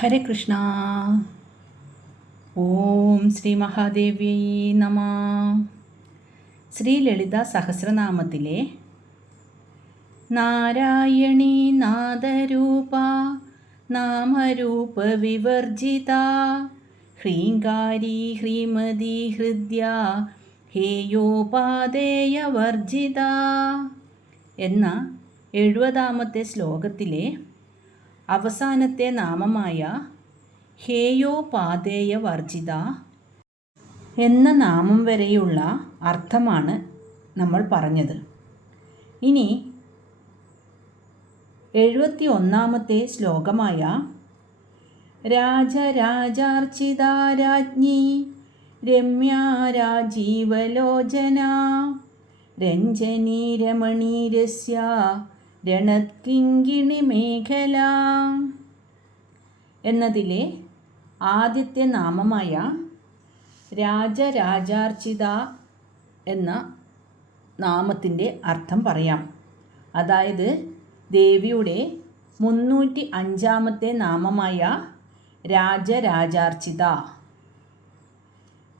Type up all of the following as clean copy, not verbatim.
ഹരേ കൃഷ്ണ. ഓം ശ്രീ മഹാദേവ്യൈ നമ. ശ്രീ ലളിതാ സഹസ്രനാമത്തിലെ നാരായണീ നാദരൂപ നാമരൂപ വിവർജിത ഹ്രീങ്കാരി ഹ്രീമതി ഹൃദ്യ ഹേയോപാദേയവർജിത എന്ന 70-ാമത്തെ ശ്ലോകത്തിലെ അവസാനത്തെ നാമമായ ഹേയോപാദേയ വർജിത എന്ന നാമം വരെയുള്ള അർത്ഥമാണ് നമ്മൾ പറഞ്ഞത്. ഇനി 71-ാമത്തെ ശ്ലോകമായ രാജരാജാർച്ചിത രാജ്ഞി രമ്യാ രാജീവലോചന രഞ്ജനി രമണീരസ്യ രണത്കിങ്കിണി മേഖല എന്നതിലെ ആദ്യത്തെ നാമമായ രാജരാജാർച്ചിത എന്ന നാമത്തിൻ്റെ അർത്ഥം പറയാം. അതായത് ദേവിയുടെ 305-ാമത്തെ നാമമായ രാജരാജാർച്ചിത.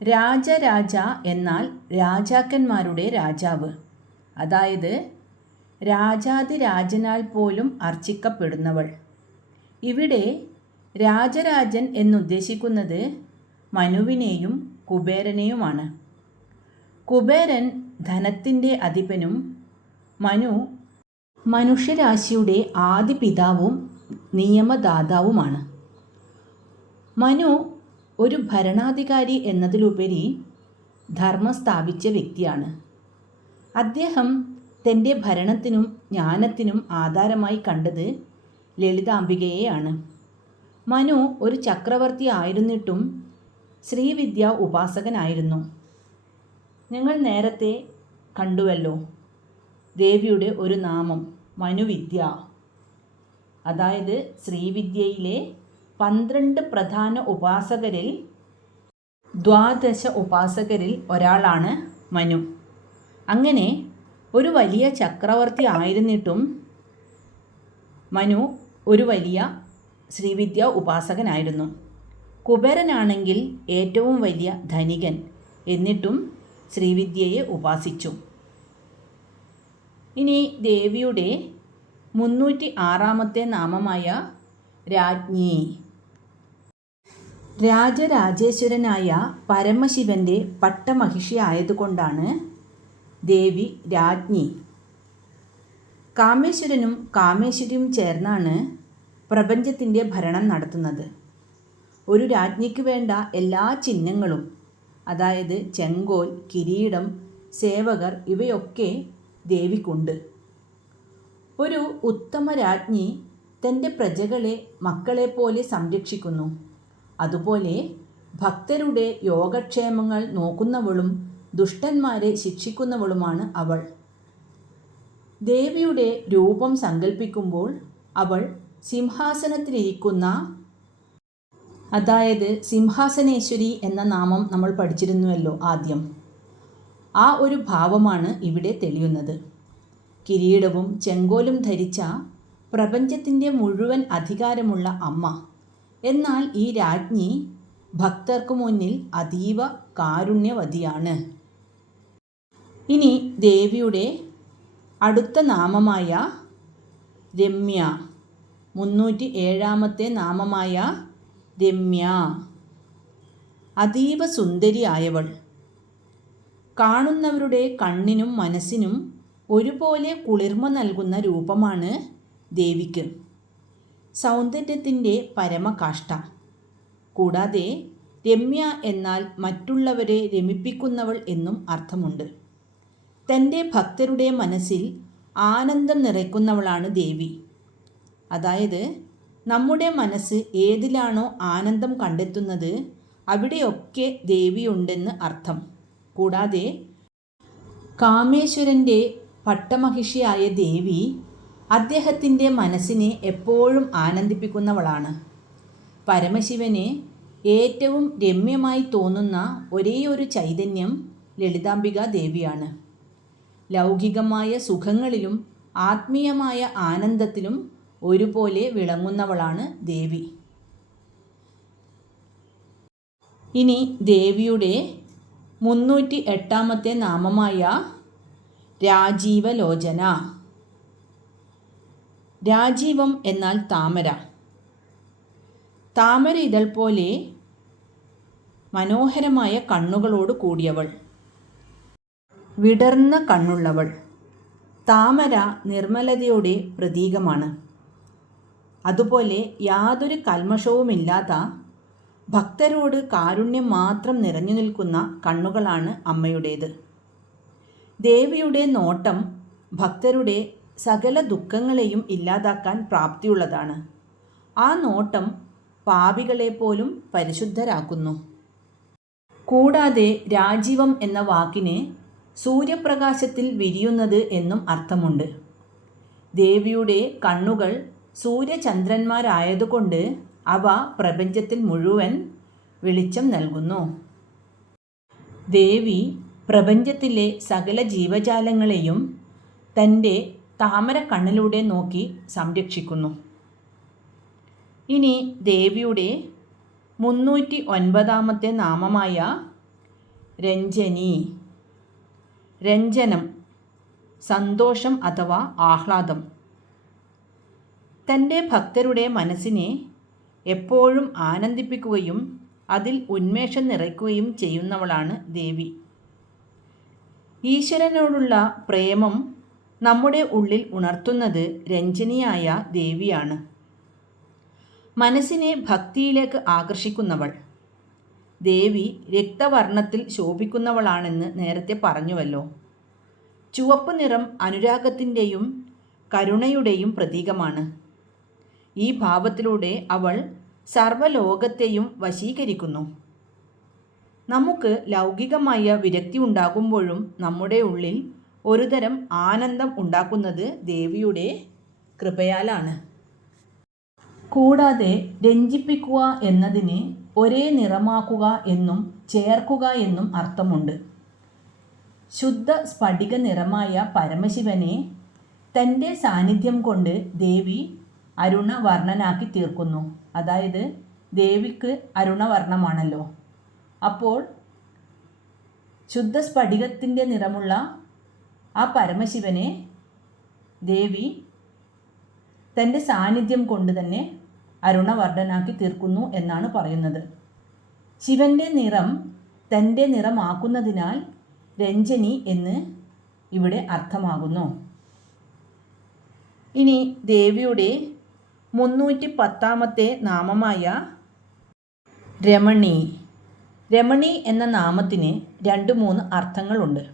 രാജരാജ എന്നാൽ രാജാക്കന്മാരുടെ രാജാവ്, അതായത് രാജാതിരാജനാൽ പോലും അർച്ചിക്കപ്പെടുന്നവൾ. ഇവിടെ രാജരാജൻ എന്നുദ്ദേശിക്കുന്നത് മനുവിനെയും കുബേരനെയുമാണ്. കുബേരൻ ധനത്തിൻ്റെ അധിപനും മനു മനുഷ്യരാശിയുടെ ആദി പിതാവും നിയമദാതാവുമാണ്. മനു ഒരു ഭരണാധികാരി എന്നതിലുപരി ധർമ്മം സ്ഥാപിച്ച വ്യക്തിയാണ്. അദ്ദേഹം തൻ്റെ ഭരണത്തിനും ജ്ഞാനത്തിനും ആധാരമായി കണ്ടത് ലളിതാംബികയെയാണ്. മനു ഒരു ചക്രവർത്തി ആയിരുന്നിട്ടും ശ്രീവിദ്യ ഉപാസകനായിരുന്നു. നിങ്ങൾ നേരത്തെ കണ്ടുവല്ലോ ദേവിയുടെ ഒരു നാമം മനുവിദ്യ. അതായത് ശ്രീവിദ്യയിലെ 12 പ്രധാന ഉപാസകരിൽ 12 ഉപാസകരിൽ ഒരാളാണ് മനു. അങ്ങനെ ഒരു വലിയ ചക്രവർത്തി ആയിരുന്നിട്ടും മനു ഒരു വലിയ ശ്രീവിദ്യ ഉപാസകനായിരുന്നു. കുബേരനാണെങ്കിൽ ഏറ്റവും വലിയ ധനികൻ, എന്നിട്ടും ശ്രീവിദ്യയെ ഉപാസിച്ചു. ഇനി ദേവിയുടെ 306-ാമത്തെ നാമമായ രാജ്ഞി. രാജരാജേശ്വരനായ പരമശിവൻ്റെ പട്ടമഹിഷി ആയതുകൊണ്ടാണ് ദേവി രാജ്ഞി. കാമേശ്വരനും കാമേശ്വരിയും ചേർന്നാണ് പ്രപഞ്ചത്തിൻ്റെ ഭരണം നടത്തുന്നത്. ഒരു രാജ്ഞിക്ക് വേണ്ട എല്ലാ ചിഹ്നങ്ങളും, അതായത് ചെങ്കോൽ, കിരീടം, സേവകർ ഇവയൊക്കെ ദേവിക്കുണ്ട്. ഒരു ഉത്തമ രാജ്ഞി തൻ്റെ പ്രജകളെ മക്കളെപ്പോലെ സംരക്ഷിക്കുന്നു. അതുപോലെ ഭക്തരുടെ യോഗക്ഷേമങ്ങൾ നോക്കുന്നവളും ദുഷ്ടന്മാരെ ശിക്ഷിക്കുന്നവളുമാണ് അവൾ. ദേവിയുടെ രൂപം സങ്കല്പിക്കുമ്പോൾ അവൾ സിംഹാസനത്തിലിരിക്കുന്ന, അതായത് സിംഹാസനേശ്വരി എന്ന നാമം നമ്മൾ പഠിച്ചിരുന്നുവല്ലോ ആദ്യം, ആ ഒരു ഭാവമാണ് ഇവിടെ തെളിയുന്നത്. കിരീടവും ചെങ്കോലും ധരിച്ച പ്രപഞ്ചത്തിൻ്റെ മുഴുവൻ അധികാരമുള്ള അമ്മ. എന്നാൽ ഈ രാജ്ഞി ഭക്തർക്കു മുന്നിൽ അതീവ കാരുണ്യവതിയാണ്. ഇനി ദേവിയുടെ അടുത്ത നാമമായ രമ്യ, 307-ാമത്തെ നാമമായ രമ്യ, അതീവ സുന്ദരിയായവൾ. കാണുന്നവരുടെ കണ്ണിനും മനസ്സിനും ഒരുപോലെ കുളിർമ നൽകുന്ന രൂപമാണ് ദേവിക്ക്. സൗന്ദര്യത്തിൻ്റെ പരമകാഷ്ഠ. കൂടാതെ രമ്യ എന്നാൽ മറ്റുള്ളവരെ രമിപ്പിക്കുന്നവൾ എന്നും അർത്ഥമുണ്ട്. തൻ്റെ ഭക്തരുടെ മനസ്സിൽ ആനന്ദം നിറയ്ക്കുന്നവളാണ് ദേവി. അതായത് നമ്മുടെ മനസ്സ് ഏതിലാണോ ആനന്ദം കണ്ടെത്തുന്നത് അവിടെയൊക്കെ ദേവിയുണ്ടെന്ന് അർത്ഥം. കൂടാതെ കാമേശ്വരൻ്റെ പട്ടമഹിഷിയായ ദേവി അദ്ദേഹത്തിൻ്റെ മനസ്സിനെ എപ്പോഴും ആനന്ദിപ്പിക്കുന്നവളാണ്. പരമശിവന് ഏറ്റവും രമ്യമായി തോന്നുന്ന ഒരേയൊരു ചൈതന്യം ലളിതാംബിക ദേവിയാണ്. ലൗകികമായ സുഖങ്ങളിലും ആത്മീയമായ ആനന്ദത്തിലും ഒരുപോലെ വിളങ്ങുന്നവളാണ് ദേവി. ഇനി ദേവിയുടെ 308 നാമമായ രാജീവലോചന. രാജീവം എന്നാൽ താമര. താമര ഇതൾ പോലെ മനോഹരമായ കണ്ണുകളോട് കൂടിയവൾ, വിടർന്ന കണ്ണുള്ളവൾ. താമര നിർമ്മലതയുടെ പ്രതീകമാണ്. അതുപോലെ യാതൊരു കൽമഷവുമില്ലാത്ത ഭക്തരോട് കാരുണ്യം മാത്രം നിറഞ്ഞു നിൽക്കുന്ന കണ്ണുകളാണ് അമ്മയുടേത്. ദേവിയുടെ നോട്ടം ഭക്തരുടെ സകല ദുഃഖങ്ങളെയും ഇല്ലാതാക്കാൻ പ്രാപ്തിയുള്ളതാണ്. ആ നോട്ടം പാപികളെപ്പോലും പരിശുദ്ധരാക്കുന്നു. കൂടാതെ രാജീവം എന്ന വാക്കിന് സൂര്യപ്രകാശത്തിൽ വിരിയുന്നത് എന്നും അർത്ഥമുണ്ട്. ദേവിയുടെ കണ്ണുകൾ സൂര്യചന്ദ്രന്മാരായതുകൊണ്ട് അവ പ്രപഞ്ചത്തിൽ മുഴുവൻ വെളിച്ചം നൽകുന്നു. ദേവി പ്രപഞ്ചത്തിലെ സകല ജീവജാലങ്ങളെയും തൻ്റെ താമര കണ്ണിലൂടെ നോക്കി സംരക്ഷിക്കുന്നു. ഇനി ദേവിയുടെ 309 നാമമായ രഞ്ജനി. രഞ്ജനം, സന്തോഷം അഥവാ ആഹ്ലാദം. തൻ്റെ ഭക്തരുടെ മനസ്സിനെ എപ്പോഴും ആനന്ദിപ്പിക്കുകയും അതിൽ ഉന്മേഷം നിറയ്ക്കുകയും ചെയ്യുന്നവളാണ് ദേവി. ഈശ്വരനോടുള്ള പ്രേമം നമ്മുടെ ഉള്ളിൽ ഉണർത്തുന്നത് രഞ്ജനിയായ ദേവിയാണ്. മനസ്സിനെ ഭക്തിയിലേക്ക് ആകർഷിക്കുന്നവൾ. ദേവി രക്തവർണ്ണത്തിൽ ശോഭിക്കുന്നവളാണെന്ന് നേരത്തെ പറഞ്ഞുവല്ലോ. ചുവപ്പ് നിറം അനുരാഗത്തിൻ്റെയും കരുണയുടെയും പ്രതീകമാണ്. ഈ ഭാവത്തിലൂടെ അവൾ സർവ്വലോകത്തെയും വശീകരിക്കുന്നു. നമുക്ക് ലൗകികമായ വിരക്തി ഉണ്ടാകുമ്പോഴും നമ്മുടെ ഉള്ളിൽ ഒരുതരം ആനന്ദം ഉണ്ടാക്കുന്നത് ദേവിയുടെ കൃപയാലാണ്. കൂടാതെ രഞ്ജിപ്പിക്കുക എന്നതിന് ഒരേ നിറമാക്കുക എന്നും ചേർക്കുക എന്നും അർത്ഥമുണ്ട്. ശുദ്ധ സ്ഫടിക നിറമായ പരമശിവനെ തൻ്റെ സാന്നിധ്യം കൊണ്ട് ദേവി അരുണവർണ്ണനാക്കി തീർക്കുന്നു. അതായത് ദേവിക്ക് അരുണവർണ്ണമാണല്ലോ. അപ്പോൾ ശുദ്ധ സ്ഫടികത്തിൻ്റെ നിറമുള്ള ആ പരമശിവനെ ദേവി തൻ്റെ സാന്നിധ്യം കൊണ്ട് തന്നെ അരുണവർണ്ണനാക്കി തീർക്കുന്നു എന്നാണ് പറയുന്നത്. ശിവൻ്റെ നിറം തൻ്റെ നിറമാക്കുന്നതിനാൽ രഞ്ജനി എന്ന് ഇവിടെ അർത്ഥമാകുന്നു. ഇനി ദേവിയുടെ 310 നാമമായ രമണി. രമണി എന്ന നാമത്തിന് 2-3 അർത്ഥങ്ങളുണ്ട്.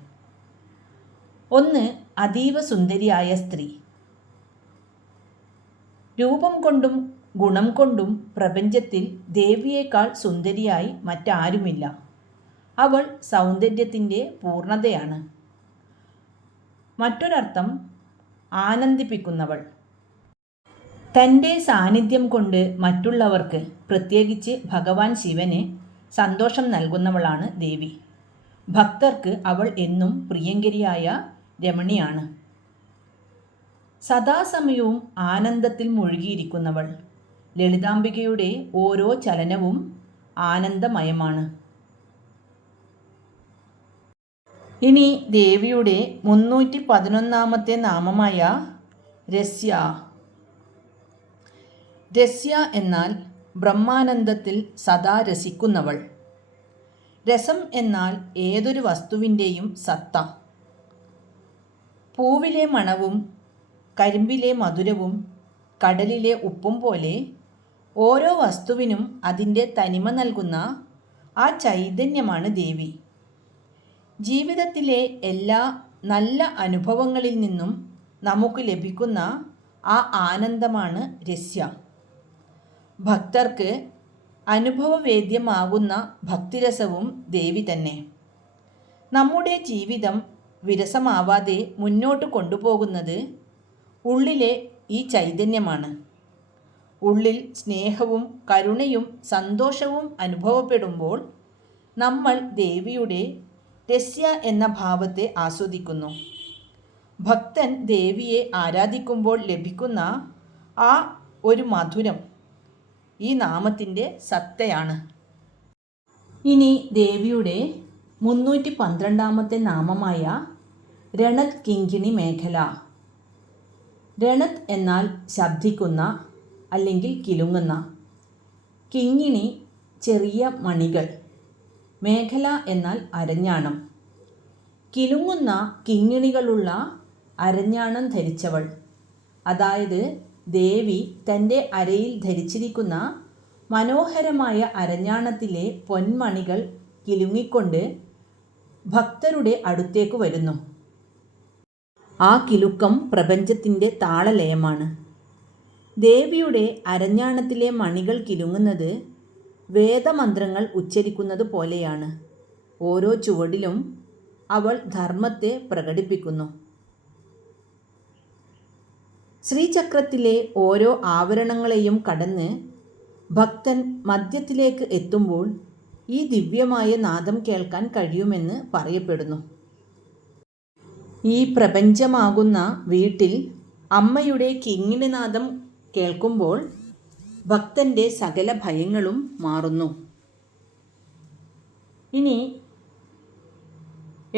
ഒന്ന്, അതീവ സുന്ദരിയായ സ്ത്രീ. രൂപം കൊണ്ടും ഗുണം കൊണ്ടും പ്രപഞ്ചത്തിൽ ദേവിയേക്കാൾ സുന്ദരിയായി മറ്റാരുമില്ല. അവൾ സൗന്ദര്യത്തിൻ്റെ പൂർണ്ണതയാണ്. മറ്റൊരർത്ഥം ആനന്ദിപ്പിക്കുന്നവൾ. തൻ്റെ സാന്നിധ്യം കൊണ്ട് മറ്റുള്ളവർക്ക്, പ്രത്യേകിച്ച് ഭഗവാൻ ശിവന് സന്തോഷം നൽകുന്നവളാണ് ദേവി. ഭക്തർക്ക് അവൾ എന്നും പ്രിയങ്കരിയായ രമണിയാണ്. സദാസമയവും ആനന്ദത്തിൽ മുഴുകിയിരിക്കുന്നവൾ. ലളിതാംബികയുടെ ഓരോ ചലനവും ആനന്ദമയമാണ്. ഇനി ദേവിയുടെ 311 നാമമായ രസ്യ. രസ്യ എന്നാൽ ബ്രഹ്മാനന്ദത്തിൽ സദാ രസിക്കുന്നവൾ. രസം എന്നാൽ ഏതൊരു വസ്തുവിൻ്റെയും സത്ത. പൂവിലെ മണവും കരിമ്പിലെ മധുരവും കടലിലെ ഉപ്പും പോലെ ഓരോ വസ്തുവിനും അതിൻ്റെ തനിമ നൽകുന്ന ആ ചൈതന്യമാണ് ദേവി. ജീവിതത്തിലെ എല്ലാ നല്ല അനുഭവങ്ങളിൽ നിന്നും നമുക്ക് ലഭിക്കുന്ന ആ ആനന്ദമാണ് രസ്യ. ഭക്തർക്ക് അനുഭവവേദ്യമാകുന്ന ഭക്തിരസവും ദേവി തന്നെ. നമ്മുടെ ജീവിതം വിരസമാവാതെ മുന്നോട്ട് കൊണ്ടുപോകുന്നത് ഉള്ളിലെ ഈ ചൈതന്യമാണ്. ഉള്ളിൽ സ്നേഹവും കരുണയും സന്തോഷവും അനുഭവപ്പെടുമ്പോൾ നമ്മൾ ദേവിയുടെ രസ്യ എന്ന ഭാവത്തെ ആസ്വദിക്കുന്നു. ഭക്തൻ ദേവിയെ ആരാധിക്കുമ്പോൾ ലഭിക്കുന്ന ആ ഒരു മധുരം ഈ നാമത്തിൻ്റെ സത്തയാണ്. ഇനി ദേവിയുടെ 312 നാമമായ രണത് കിങ്കിണി മേഖല. രണത് എന്നാൽ ശബ്ദിക്കുന്ന അല്ലെങ്കിൽ കിലുങ്ങുന്ന, കിങ്ങിണി ചെറിയ മണികൾ, മേഖല എന്നാൽ അരഞ്ഞാണം. കിലുങ്ങുന്ന കിങ്ങിണികളുള്ള അരഞ്ഞാണം ധരിച്ചവൾ, അതായത് ദേവി തൻ്റെ അരയിൽ ധരിച്ചിരിക്കുന്ന മനോഹരമായ അരഞ്ഞാണത്തിലെ പൊന്മണികൾ കിലുങ്ങിക്കൊണ്ട് ഭക്തരുടെ അടുത്തേക്ക് വരുന്നു. ആ കിലുക്കം പ്രപഞ്ചത്തിൻ്റെ താളലയമാണ്. ദേവിയുടെ അരഞ്ഞാണത്തിലെ മണികൾ കിലുങ്ങുന്നത് വേദമന്ത്രങ്ങൾ ഉച്ചരിക്കുന്നത് പോലെയാണ്. ഓരോ ചുവടിലും അവൾ ധർമ്മത്തെ പ്രകടിപ്പിക്കുന്നു. ശ്രീചക്രത്തിലെ ഓരോ ആവരണങ്ങളെയും കടന്ന് ഭക്തൻ മധ്യത്തിലേക്ക് എത്തുമ്പോൾ ഈ ദിവ്യമായ നാദം കേൾക്കാൻ കഴിയുമെന്ന് പറയപ്പെടുന്നു. ഈ പ്രപഞ്ചമാകുന്ന വീട്ടിൽ അമ്മയുടെ കിങ്ങിണിനാദം കേൾക്കുമ്പോൾ ഭക്തൻ്റെ സകല ഭയങ്ങളും മാറുന്നു. ഇനി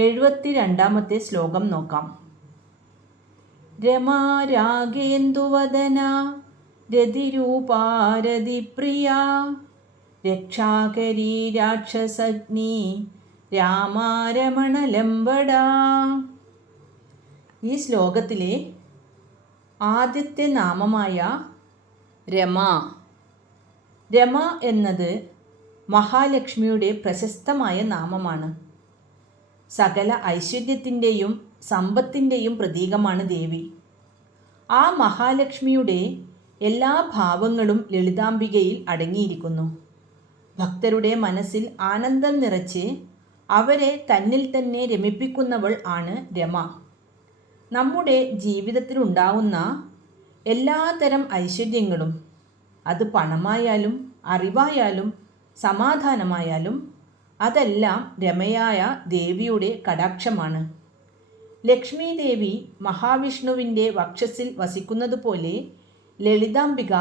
72 ശ്ലോകം നോക്കാം. രമാ രാഗേന്ദുവദന രതിരൂപാ രതിപ്രിയാ രക്ഷാകരീ രാക്ഷസഗ്നി രാമാരമണലംബടാ. ഈ ശ്ലോകത്തിലെ ആദ്യത്തെ നാമമായ രമ. രമ എന്നത് മഹാലക്ഷ്മിയുടെ പ്രശസ്തമായ നാമമാണ്. സകല ഐശ്വര്യത്തിൻ്റെയും സമ്പത്തിൻ്റെയും പ്രതീകമാണ് ദേവി. ആ മഹാലക്ഷ്മിയുടെ എല്ലാ ഭാവങ്ങളും ലളിതാംബികയിൽ അടങ്ങിയിരിക്കുന്നു. ഭക്തരുടെ മനസ്സിൽ ആനന്ദം നിറച്ച് അവരെ തന്നിൽ തന്നെ രമിപ്പിക്കുന്നവൾ ആണ് രമ. നമ്മുടെ ജീവിതത്തിലുണ്ടാവുന്ന എല്ലാതരം ഐശ്വര്യങ്ങളും, അത് പണമായാലും അറിവായാലും സമാധാനമായാലും, അതെല്ലാം രമയായ ദേവിയുടെ കടാക്ഷമാണ്. ലക്ഷ്മി ദേവി മഹാവിഷ്ണുവിൻ്റെ വക്ഷസ്സിൽ വസിക്കുന്നത് പോലെ ലളിതാംബിക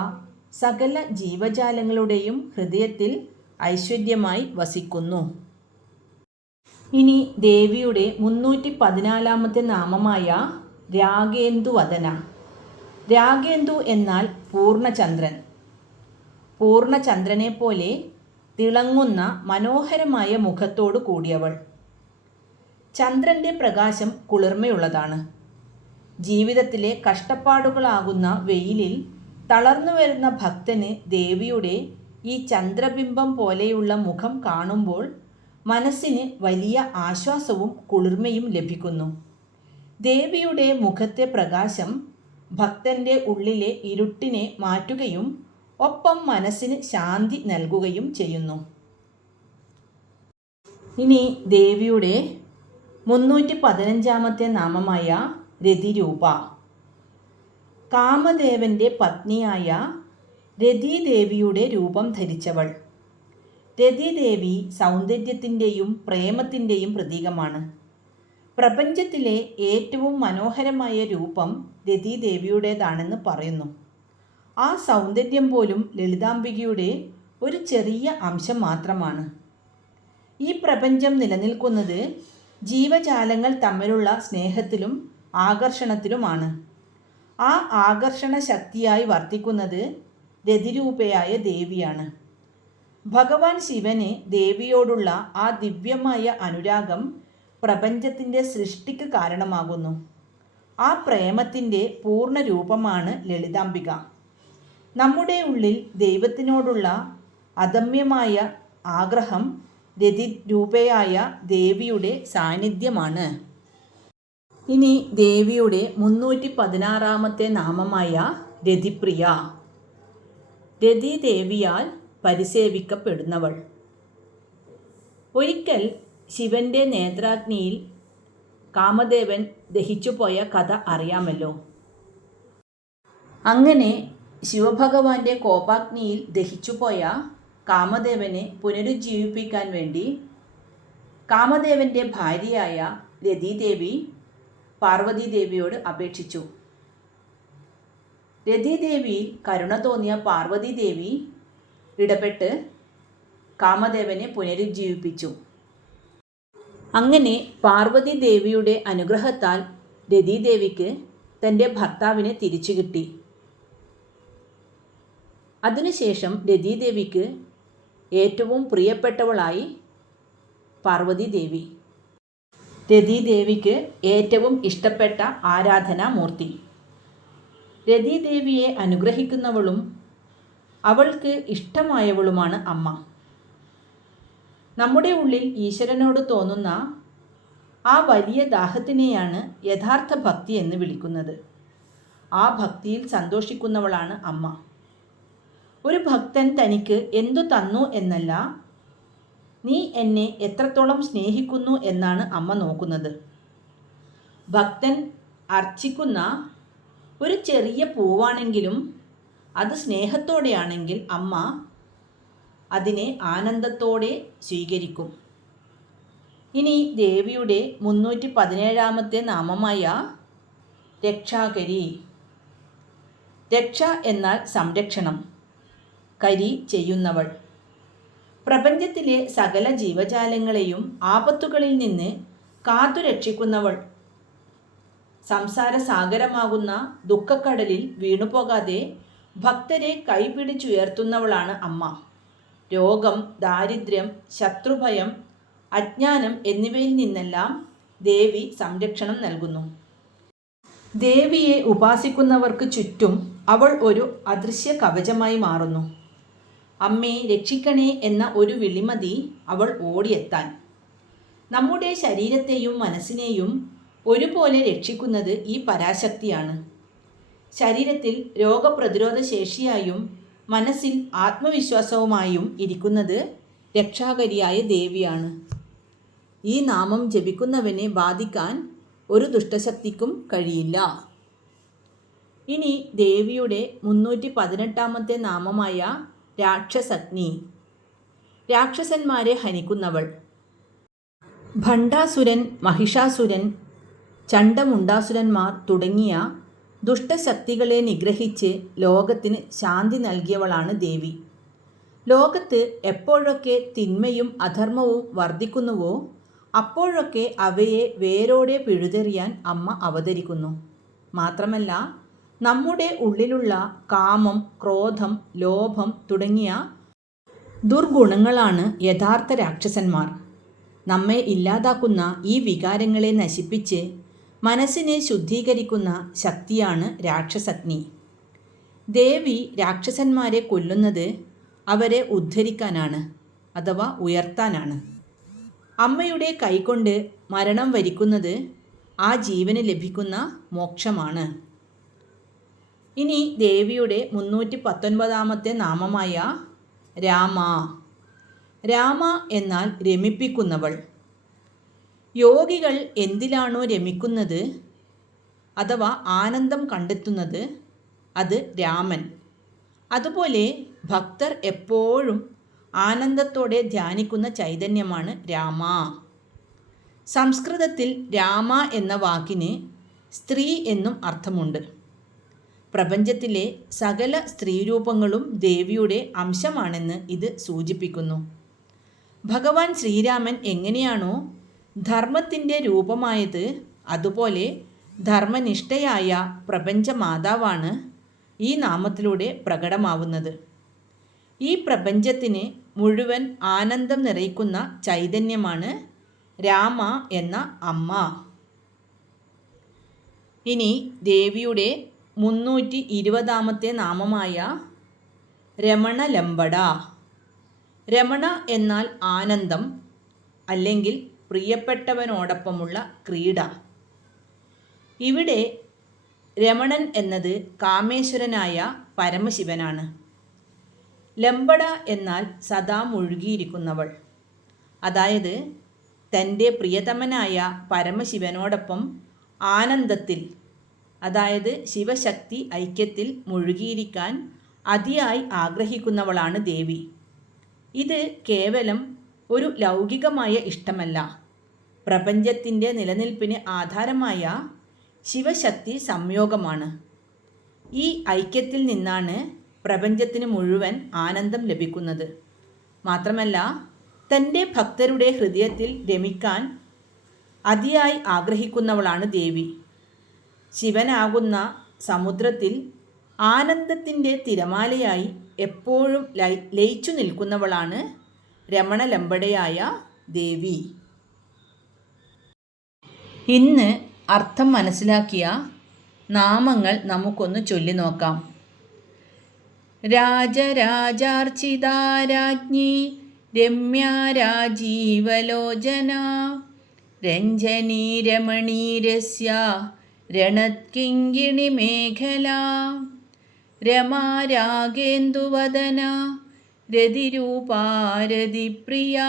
സകല ജീവജാലങ്ങളുടെയും ഹൃദയത്തിൽ ഐശ്വര്യമായി വസിക്കുന്നു. ഇനി ദേവിയുടെ 314 നാമമായ രാഗേന്ദുവദന. രാഗേന്ദു എന്നാൽ പൂർണ്ണചന്ദ്രൻ. പൂർണ്ണചന്ദ്രനെ പോലെ തിളങ്ങുന്ന മനോഹരമായ മുഖത്തോടു കൂടിയവൾ. ചന്ദ്രൻ്റെ പ്രകാശം കുളിർമയുള്ളതാണ്. ജീവിതത്തിലെ കഷ്ടപ്പാടുകളാകുന്ന വെയിലിൽ തളർന്നു വരുന്ന ഭക്തന് ദേവിയുടെ ഈ ചന്ദ്രബിംബം പോലെയുള്ള മുഖം കാണുമ്പോൾ മനസ്സിന് വലിയ ആശ്വാസവും കുളിർമയും ലഭിക്കുന്നു. ദേവിയുടെ മുഖത്തെ പ്രകാശം ഭക്തൻ്റെ ഉള്ളിലെ ഇരുട്ടിനെ മാറ്റുകയും ഒപ്പം മനസ്സിന് ശാന്തി നൽകുകയും ചെയ്യുന്നു. ഇനി ദേവിയുടെ 315 നാമമായ രതിരൂപ. കാമദേവൻ്റെ പത്നിയായ രതിദേവിയുടെ രൂപം ധരിച്ചവൾ. രതിദേവി സൗന്ദര്യത്തിൻ്റെയും പ്രേമത്തിൻ്റെയും പ്രതീകമാണ്. പ്രപഞ്ചത്തിലെ ഏറ്റവും മനോഹരമായ രൂപം രതിദേവിയുടേതാണെന്ന് പറയുന്നു. ആ സൗന്ദര്യം പോലും ലളിതാംബികയുടെ ഒരു ചെറിയ അംശം മാത്രമാണ്. ഈ പ്രപഞ്ചം നിലനിൽക്കുന്നത് ജീവജാലങ്ങൾ തമ്മിലുള്ള സ്നേഹത്തിലും ആകർഷണത്തിലുമാണ്. ആ ആകർഷണ ശക്തിയായി വർത്തിക്കുന്നത് രതിരൂപയായ ദേവിയാണ്. ഭഗവാൻ ശിവന് ദേവിയോടുള്ള ആ ദിവ്യമായ അനുരാഗം പ്രപഞ്ചത്തിൻ്റെ സൃഷ്ടിക്ക് കാരണമാകുന്നു. ആ പ്രേമത്തിൻ്റെ പൂർണ്ണ രൂപമാണ് ലളിതാംബിക. നമ്മുടെ ഉള്ളിൽ ദൈവത്തിനോടുള്ള അദമ്യമായ ആഗ്രഹം രതിരൂപയായ ദേവിയുടെ സാന്നിധ്യമാണ്. ഇനി ദേവിയുടെ 316 നാമമായ രതിപ്രിയ. രതിദേവിയാൽ പരിസേവിക്കപ്പെടുന്നവൾ. ഒരിക്കൽ ശിവൻ്റെ നേത്രാഗ്നിയിൽ കാമദേവൻ ദഹിച്ചുപോയ കഥ അറിയാമല്ലോ. അങ്ങനെ ശിവഭഗവാന്റെ കോപാഗ്നിയിൽ ദഹിച്ചുപോയ കാമദേവനെ പുനരുജ്ജീവിപ്പിക്കാൻ വേണ്ടി കാമദേവൻ്റെ ഭാര്യയായ രതിദേവി പാർവതീദേവിയോട് അപേക്ഷിച്ചു. രതിദേവിയിൽ കരുണ തോന്നിയ പാർവതീദേവി ഇടപെട്ട് കാമദേവനെ പുനരുജ്ജീവിപ്പിച്ചു. അങ്ങനെ പാർവതി ദേവിയുടെ അനുഗ്രഹത്താൽ രതീദേവിക്ക് തൻ്റെ ഭർത്താവിനെ തിരിച്ചു കിട്ടി. അതിനുശേഷം രതീദേവിക്ക് ഏറ്റവും പ്രിയപ്പെട്ടവളായി പാർവതി ദേവി. രതീദേവിക്ക് ഏറ്റവും ഇഷ്ടപ്പെട്ട ആരാധനാമൂർത്തി. രതീദേവിയെ അനുഗ്രഹിക്കുന്നവളും അവൾക്ക് ഇഷ്ടമായവളുമാണ് അമ്മ. നമ്മുടെ ഉള്ളിൽ ഈശ്വരനോട് തോന്നുന്ന ആ വലിയ ദാഹത്തിനെയാണ് യഥാർത്ഥ ഭക്തി എന്ന് വിളിക്കുന്നത്. ആ ഭക്തിയിൽ സന്തോഷിക്കുന്നവളാണ് അമ്മ. ഒരു ഭക്തൻ തനിക്ക് എന്തു തന്നു എന്നല്ല, നീ എന്നെ എത്രത്തോളം സ്നേഹിക്കുന്നു എന്നാണ് അമ്മ നോക്കുന്നത്. ഭക്തൻ അർച്ചിക്കുന്ന ഒരു ചെറിയ പൂവാണെങ്കിലും അത് സ്നേഹത്തോടെയാണെങ്കിൽ അമ്മ അതിനെ ആനന്ദത്തോടെ സ്വീകരിക്കും. ഇനി ദേവിയുടെ 317 നാമമായ രക്ഷാകരി. രക്ഷ എന്നാൽ സംരക്ഷണം, കരി ചെയ്യുന്നവൾ. പ്രപഞ്ചത്തിലെ സകല ജീവജാലങ്ങളെയും ആപത്തുകളിൽ നിന്ന് കാത്തുരക്ഷിക്കുന്നവൾ. സംസാര സാഗരമാകുന്ന ദുഃഖക്കടലിൽ വീണുപോകാതെ ഭക്തരെ കൈപിടിച്ചുയർത്തുന്നവളാണ് അമ്മ. രോഗം, ദാരിദ്ര്യം, ശത്രുഭയം, അജ്ഞാനം എന്നിവയിൽ നിന്നെല്ലാം ദേവി സംരക്ഷണം നൽകുന്നു. ദേവിയെ ഉപാസിക്കുന്നവർക്ക് ചുറ്റും അവൾ ഒരു അദൃശ്യ കവചമായി മാറുന്നു. അമ്മേ രക്ഷിക്കണേ എന്ന ഒരു വിളിമതി അവൾ ഓടിയെത്താൻ. നമ്മുടെ ശരീരത്തെയും മനസ്സിനെയും ഒരുപോലെ രക്ഷിക്കുന്നത് ഈ പരാശക്തിയാണ്. ശരീരത്തിൽ രോഗപ്രതിരോധ ശേഷിയായും മനസ്സിൽ ആത്മവിശ്വാസവുമായും ഇരിക്കുന്നത് രക്ഷാകരിയായ ദേവിയാണ്. ഈ നാമം ജപിക്കുന്നവനെ ബാധിക്കാൻ ഒരു ദുഷ്ടശക്തിക്കും കഴിയില്ല. ഇനി ദേവിയുടെ 318 നാമമായ രാക്ഷസഗ്നി. രാക്ഷസന്മാരെ ഹനിക്കുന്നവൾ. ഭണ്ഡാസുരൻ, മഹിഷാസുരൻ, ചണ്ഡമുണ്ടാസുരന്മാർ തുടങ്ങിയ ദുഷ്ടശക്തികളെ നിഗ്രഹിച്ച് ലോകത്തിന് ശാന്തി നൽകിയവളാണ് ദേവി. ലോകത്ത് എപ്പോഴൊക്കെ തിന്മയും അധർമ്മവും വർദ്ധിക്കുന്നുവോ അപ്പോഴൊക്കെ അവയെ വേരോടെ പിഴുതെറിയാൻ അമ്മ അവതരിക്കുന്നു. മാത്രമല്ല, നമ്മുടെ ഉള്ളിലുള്ള കാമം, ക്രോധം, ലോഭം തുടങ്ങിയ ദുർഗുണങ്ങളാണ് യഥാർത്ഥ രാക്ഷസന്മാർ. നമ്മെ ഇല്ലാതാക്കുന്ന ഈ വികാരങ്ങളെ നശിപ്പിച്ച് മനസ്സിനെ ശുദ്ധീകരിക്കുന്ന ശക്തിയാണ് രാക്ഷസഗ്നി. ദേവി രാക്ഷസന്മാരെ കൊല്ലുന്നത് അവരെ ഉദ്ധരിക്കാനാണ്, അഥവാ ഉയർത്താനാണ്. അമ്മയുടെ കൈകൊണ്ട് മരണം വരിക്കുന്നത് ആ ജീവന് ലഭിക്കുന്ന മോക്ഷമാണ്. ഇനി ദേവിയുടെ 319 നാമമായ രാമ. രാമ എന്നാൽ രമിപ്പിക്കുന്നവൾ. യോഗികൾ എന്തിലാണോ രമിക്കുന്നത് അഥവാ ആനന്ദം കണ്ടെത്തുന്നത് അത് രാമൻ. അതുപോലെ ഭക്തർ എപ്പോഴും ആനന്ദത്തോടെ ധ്യാനിക്കുന്ന ചൈതന്യമാണ് രാമ. സംസ്കൃതത്തിൽ രാമ എന്ന വാക്കിന് സ്ത്രീ എന്നും അർത്ഥമുണ്ട്. പ്രപഞ്ചത്തിലെ സകല സ്ത്രീരൂപങ്ങളും ദേവിയുടെ അംശമാണെന്ന് ഇത് സൂചിപ്പിക്കുന്നു. ഭഗവാൻ ശ്രീരാമൻ എങ്ങനെയാണോ ധർമ്മത്തിൻ്റെ രൂപമായത്, അതുപോലെ ധർമ്മനിഷ്ഠയായ പ്രപഞ്ചമാതാവാണ് ഈ നാമത്തിലൂടെ പ്രകടമാവുന്നത്. ഈ പ്രപഞ്ചത്തിന് മുഴുവൻ ആനന്ദം നിറയ്ക്കുന്ന ചൈതന്യമാണ് രാമ എന്ന അമ്മ. ഇനി ദേവിയുടെ 320 നാമമായ രമണലംബട. രമണ എന്നാൽ ആനന്ദം അല്ലെങ്കിൽ പ്രിയപ്പെട്ടവനോടൊപ്പമുള്ള ക്രീഡ. ഇവിടെ രമണൻ എന്നത് കാമേശ്വരനായ പരമശിവനാണ്. ലംബട എന്നാൽ സദാ മുഴുകിയിരിക്കുന്നവൾ. അതായത് തൻ്റെ പ്രിയതമനായ പരമശിവനോടൊപ്പം ആനന്ദത്തിൽ, അതായത് ശിവശക്തി ഐക്യത്തിൽ മുഴുകിയിരിക്കാൻ അതിയായി ആഗ്രഹിക്കുന്നവളാണ് ദേവി. ഇത് കേവലം ഒരു ലൗകികമായ ഇഷ്ടമല്ല, പ്രപഞ്ചത്തിൻ്റെ നിലനിൽപ്പിന് ആധാരമായ ശിവശക്തി സംയോഗമാണ്. ഈ ഐക്യത്തിൽ നിന്നാണ് പ്രപഞ്ചത്തിന് മുഴുവൻ ആനന്ദം ലഭിക്കുന്നത്. മാത്രമല്ല തൻ്റെ ഭക്തരുടെ ഹൃദയത്തിൽ രമിക്കാൻ അതിയായി ആഗ്രഹിക്കുന്നവളാണ് ദേവി. ശിവനാകുന്ന സമുദ്രത്തിൽ ആനന്ദത്തിൻ്റെ തിരമാലയായി എപ്പോഴും ലയിച്ചു നിൽക്കുന്നവളാണ് രമണലമ്പടയായ ദേവി. ഇന്ന് അർത്ഥം മനസ്സിലാക്കിയ നാമങ്ങൾ നമുക്കൊന്ന് ചൊല്ലി നോക്കാം. രാജരാജാർച്ചിതാ രാജ്ഞി രമ്യാ രാജീവലോചന രഞ്ജനീ രമണീരസ്യ രണത്കിങ്കിണി മേഖല രമാ രാഗേന്ദുവദന രതിരൂപാ രതിപ്രിയ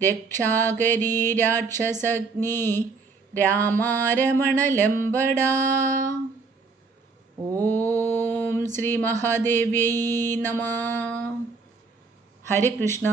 രക്ഷാകരീ രാക്ഷസഗ്നി രാമാ രമണലമ്പട. ഓം ശ്രീ മഹാദേവ്യൈ നമഃ. ഹരേ കൃഷ്ണ.